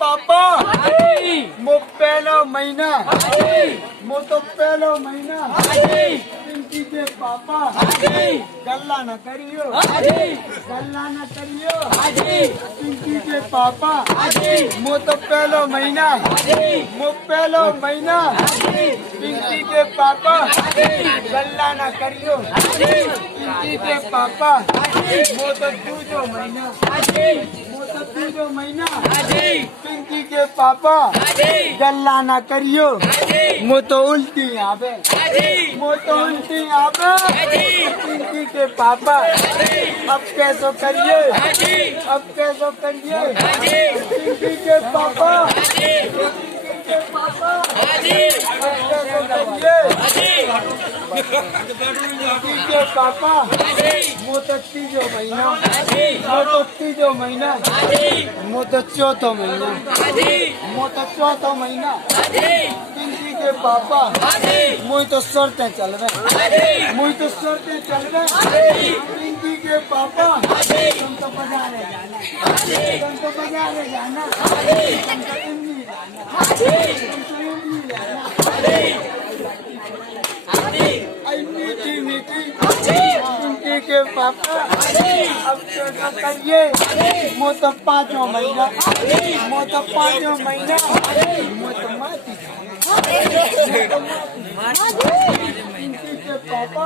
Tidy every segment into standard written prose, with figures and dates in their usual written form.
पापा मो पहलो महीना मो तो पहलो महीना पिंकी के पापा गल्ला न करियो गल्ला न करियो पिंकी के पापा मो तो पहलो महीना मो पहलो महीना पिंकी के पापा गल्ला न करियो पिंकी के पापा मो तो दूजो महीना मो तो दूजो महीना पिंकी के पापा गल्ला न करियो मो तो उल्टी आवे मो तो उल्टी आवे पिंकी के पापा अब कैसो करिए अब कैसो करिए पिंकी के पापा पिंकी के पापा अब कैसो करिए पिंकी के पापा मो तो तीजो महीना मो तो तीजो महीना मो तो चौथो महीना मो तो चौथो महीना पिंकी के पापा मुई तो सरते चल रहे मुई तो सरते चल रहे पिंकी के पापा तुम तो बाजारे जाना तुम तो बाजारे जाना तुम तो इमली लाना तुम तो इमली लाना आई मीठी मीठी पिंकी के पापा अब तो करिए मो तो पाँचों महीना मो तो पाँचों महीना मो तो माती पिंकी के पापा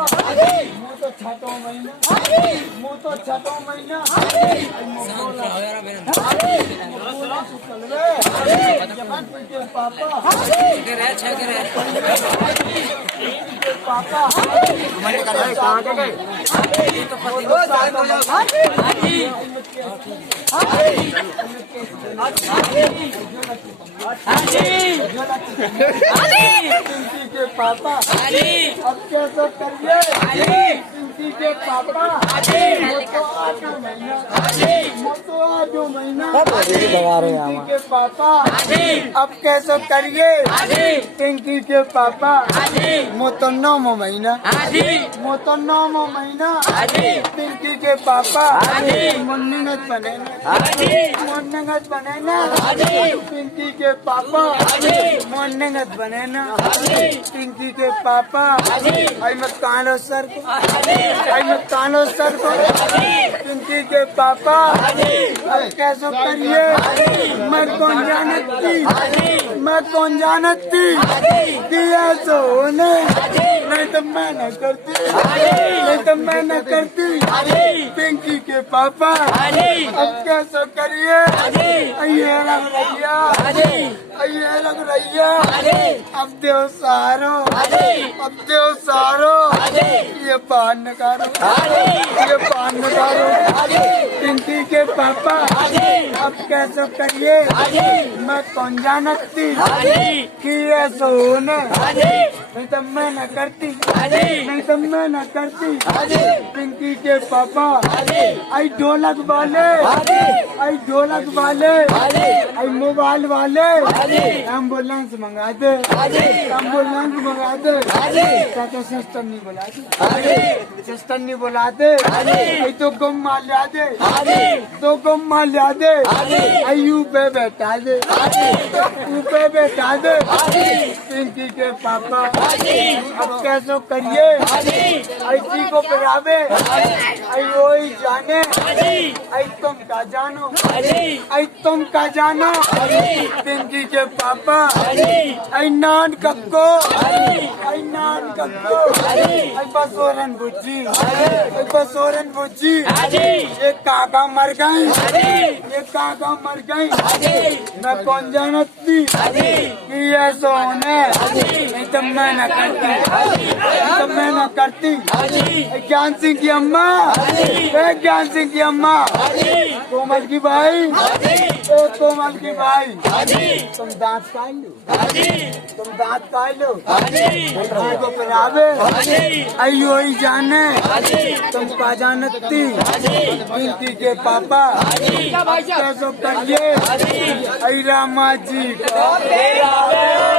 मो तो छठो महीना मो तो छठो महीना के पापा पापा हमारे कहाँ गए पिंकी के पापा अब कैसे करिए पिंकी के पापा मो तो आजो महीना पिंकी के पापा अब कैसे करिए पिंकी के पापा मो तो 9 महीना मो तो 9 महीना पिंकी के पापा मुन्नत बने मुन्नत बने ना पिंकी के पापा मुन्नत बने ना पिंकी के पापा आई मैं कालो सर को आई मैं कालो सर को पिंकी के पापा अब कैसे करिए मैं कौन जानती मैं कौन जानती दिया सोने नहीं तो मैं न करती नहीं तो मैं न करती पिंकी के पापा अब कैसे करिए ये लग रही ये लग रही अब देव सारो अब देव सारो ये पान नकारो ये पान नकारो पिंकी के पापा अब कैसे करिए मैं कौन जानती कि ये सोने नहीं तो मैं न करती नहीं तो मैं न करती पिंकी के पापा आई ढोलक वाले आई ढोलक वाले आई मोबाइल वाले एम्बुलेंस मंगा दे एम्बुलेंस मंगा दे तो सिस्टम नहीं बुला दे सिस्टम नहीं बुला दे आई तो गुम मार लिया दे तो गुम मार लिया दे आई यू पे बैठा दे यू पे बैठा दे पिंकी के पापा अब कैसे करिए आई जी को पिलावे आई वही जाने आई तुम का जानो आई तुम का जानो पिंकी के पापा आई नान कक्को आई नान कक्को आई बसोरन बुज्जी आई बसोरन बुज्जी ये काका मर गई ये काका मर गई मैं कौन जानती कि ये सोने नहीं तो मैं न करती तो मैं न करती ज्ञान सिंह की अम्मा ज्ञान सिंह की अम्मा कोमल की भाई कोमल की भाई तुम दांत काट लो तुम दांत काट लो को पिलावे आई ही जाने तुम का जानती पिंकी के पापा कैसे करिए आई रामा जी को